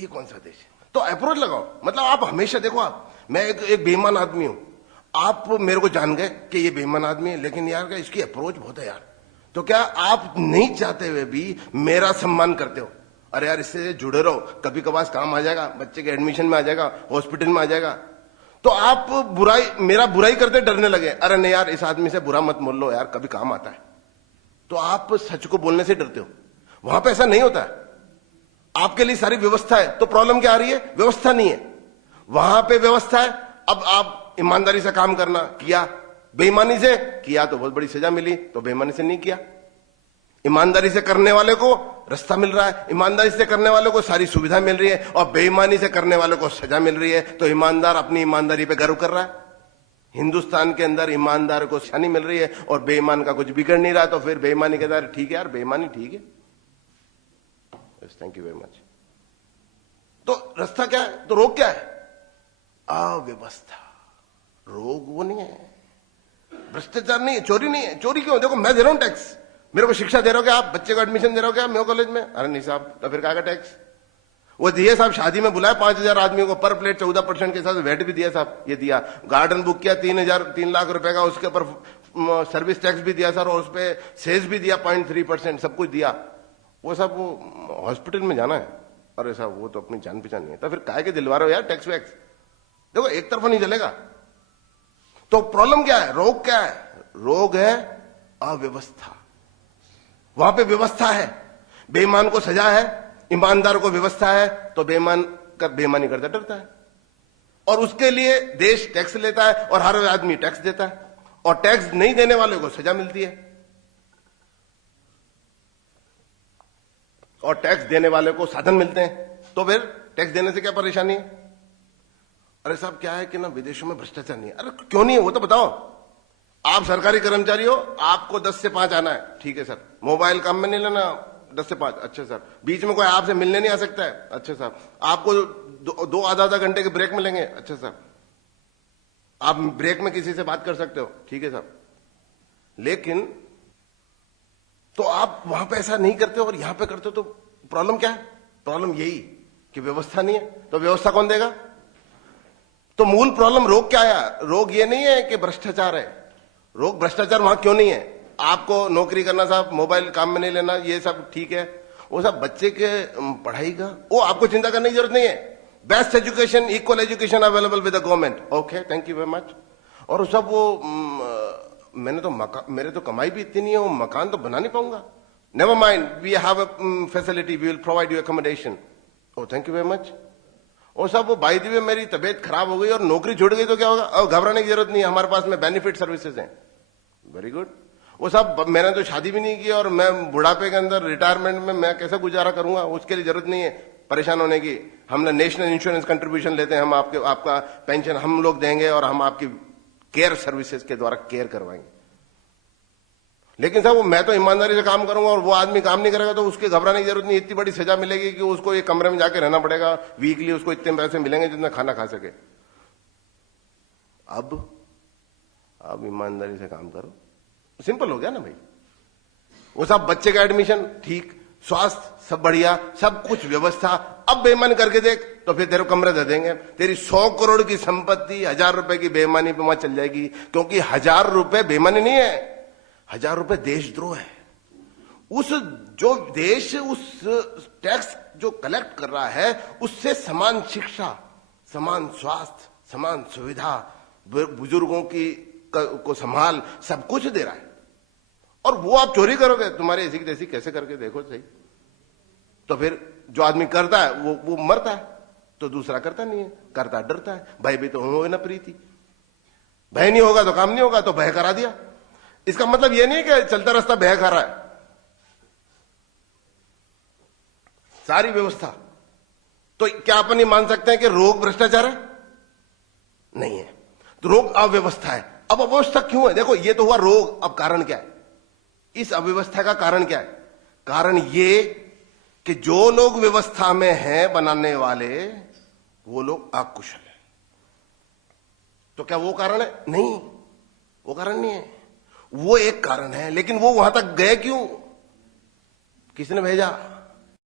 ये कौन सा देश है? तो अप्रोच लगाओ। मतलब आप हमेशा देखो, आप मैं एक बेईमान आदमी हूं, आप मेरे को जान गए कि ये बेईमान आदमी है, लेकिन यार इसकी अप्रोच बहुत है यार। तो क्या आप नहीं चाहते हुए भी मेरा सम्मान करते हो? अरे यार इससे जुड़े रहो, कभी कभार काम आ जाएगा, बच्चे के एडमिशन में आ जाएगा, हॉस्पिटल में आ जाएगा। तो आप मेरा बुराई करते डरने लगे, अरे नहीं यार इस आदमी से बुरा मत बोल लो यार, कभी काम आता है। तो आप सच को बोलने से डरते हो। वहां पे ऐसा नहीं होता है, आपके लिए सारी व्यवस्था है। तो प्रॉब्लम क्या आ रही है? व्यवस्था नहीं है। वहां पे व्यवस्था है। अब आप ईमानदारी से काम करना, किया, बेईमानी से किया तो बहुत बड़ी सजा मिली, तो बेईमानी से नहीं किया। ईमानदारी से करने वाले को रास्ता मिल रहा है, ईमानदारी से करने वाले को सारी सुविधा मिल रही है, और बेईमानी से करने वाले को सजा मिल रही है। तो ईमानदार अपनी ईमानदारी पे गर्व कर रहा है। हिंदुस्तान के अंदर ईमानदार को सजा नहीं मिल रही है और बेईमान का कुछ बिगड़ नहीं रहा, तो फिर बेईमानी के अंदर ठीक है यार, बेईमानी ठीक है। Thank you very much. तो रास्ता क्या है? तो रोग क्या है? अव्यवस्था। रोग वो नहीं है, भ्रष्टाचार नहीं है, चोरी नहीं है। चोरी क्यों? देखो मैं दे रहा हूं टैक्स, मेरे को शिक्षा दे रहे हो क्या आप? बच्चे को एडमिशन दे रहे हो क्या मेरे कॉलेज में? अरे नहीं साहब, तो फिर क्या का टैक्स? वो दिए साहब, शादी में बुलाया 5,000 आदमियों को, पर प्लेट 14% के साथ वेट भी दिया साहब, ये दिया। गार्डन बुक किया 3 लाख रुपए का, उसके ऊपर सर्विस टैक्स भी दिया सर, और उस पर सेज भी दिया 0.3%, सब कुछ दिया। वो सब वो हॉस्पिटल में जाना है, अरे साहब वो तो अपनी जान पहचान नहीं है। तो फिर काहे के दिलवा रहे हो यार टैक्स वैक्स? देखो एक तरफा नहीं चलेगा। तो प्रॉब्लम क्या है? रोग क्या है? रोग है अव्यवस्था। वहां पे व्यवस्था है, बेईमान को सजा है, ईमानदार को व्यवस्था है, तो बेईमान का बेईमानी करता डरता है। और उसके लिए देश टैक्स लेता है और हर आदमी टैक्स देता है, और टैक्स नहीं देने वाले को सजा मिलती है, और टैक्स देने वाले को साधन मिलते हैं। तो फिर टैक्स देने से क्या परेशानी है? अरे साहब क्या है कि ना विदेशों में भ्रष्टाचार नहीं है। अरे क्यों नहीं है वो तो बताओ। आप सरकारी कर्मचारी हो, आपको 10 से 5 आना है, ठीक है सर। मोबाइल काम में नहीं लेना, 10 से 5, अच्छा सर। बीच में कोई आपसे मिलने नहीं आ सकता है, अच्छा साहब। आपको दो आधा घंटे के ब्रेक मिलेंगे, अच्छा सर। आप ब्रेक में किसी से बात कर सकते हो, ठीक है साहब। लेकिन तो आप वहां पे ऐसा नहीं करते और यहां पे करते हो, तो प्रॉब्लम क्या है? प्रॉब्लम यही कि व्यवस्था नहीं है। तो व्यवस्था कौन देगा? तो मूल प्रॉब्लम रोग क्या है? रोग ये नहीं है कि भ्रष्टाचार है। रोग भ्रष्टाचार वहां क्यों नहीं है? आपको नौकरी करना साहब, मोबाइल काम में नहीं लेना, ये सब ठीक है। वो सब बच्चे के पढ़ाई का वो आपको चिंता करने की जरूरत नहीं है। Best education, equal education available with the government, okay thank you very much. और सब वो मेरे तो कमाई भी इतनी नहीं है, वो मकान तो बना नहीं पाऊंगा। Never mind, we have a facility, we will provide you accommodation, oh thank you very much. और सब वो बाय द वे मेरी तबीयत खराब हो गई और नौकरी छूट गई तो क्या होगा? अब घबराने की जरूरत नहीं है, हमारे पास में बेनिफिट सर्विसेज हैं, वेरी गुड। वो सब मैंने तो शादी भी नहीं की और मैं बुढ़ापे के अंदर रिटायरमेंट में मैं कैसे गुजारा करूंगा? उसके लिए जरूरत नहीं है परेशान होने की। हम नेशनल इंश्योरेंस कंट्रीब्यूशन लेते हैं, हम आपका पेंशन हम लोग देंगे और हम आपकी केयर सर्विसेज के द्वारा केयर करवाएंगे। लेकिन साहब मैं तो ईमानदारी से काम करूंगा और वो आदमी काम नहीं करेगा तो उसके घबराने की जरूरत नहीं। इतनी बड़ी सजा मिलेगी कि उसको एक कमरे में जाके रहना पड़ेगा, वीकली उसको इतने पैसे मिलेंगे जितना खाना खा सके। अब ईमानदारी से काम करो, सिंपल हो गया ना भाई। वो सब बच्चे का एडमिशन ठीक, स्वास्थ्य सब बढ़िया, सब कुछ व्यवस्था। अब बेईमानी करके देख तो फिर तेरे कमरे दे देंगे। तेरी 100 करोड़ की संपत्ति 1000 रुपए की बेईमानी पे वहां चल जाएगी, क्योंकि 1000 रुपए बेईमानी नहीं है, 1000 रुपए देशद्रोह है। जो देश उस टैक्स जो कलेक्ट कर रहा है उससे समान शिक्षा, समान स्वास्थ्य, समान सुविधा, बुजुर्गों को संभाल, सब कुछ दे रहा है। और वो आप चोरी करोगे, तुम्हारे ऐसी तैसी कैसे करके देखो सही, तो फिर जो आदमी करता है वो मरता है, तो दूसरा करता नहीं है, करता डरता है। भय भी तो हो ना प्रीति, भय नहीं होगा तो काम नहीं होगा, तो भय करा दिया। इसका मतलब ये नहीं कि चलता रास्ता भय खा रहा है। सारी व्यवस्था, तो क्या अपन ये मान सकते हैं कि रोग भ्रष्टाचार है? नहीं है, तो रोग अव्यवस्था है। अब अव्यवस्था क्यों है? देखो ये तो हुआ रोग, अब कारण क्या है? इस अव्यवस्था का कारण क्या है? कारण ये कि जो लोग व्यवस्था में हैं बनाने वाले, वो लोग अकुशल हैं। तो क्या वो कारण है? नहीं, वो कारण नहीं है। वो एक कारण है, लेकिन वो वहां तक गए क्यों? किसने भेजा?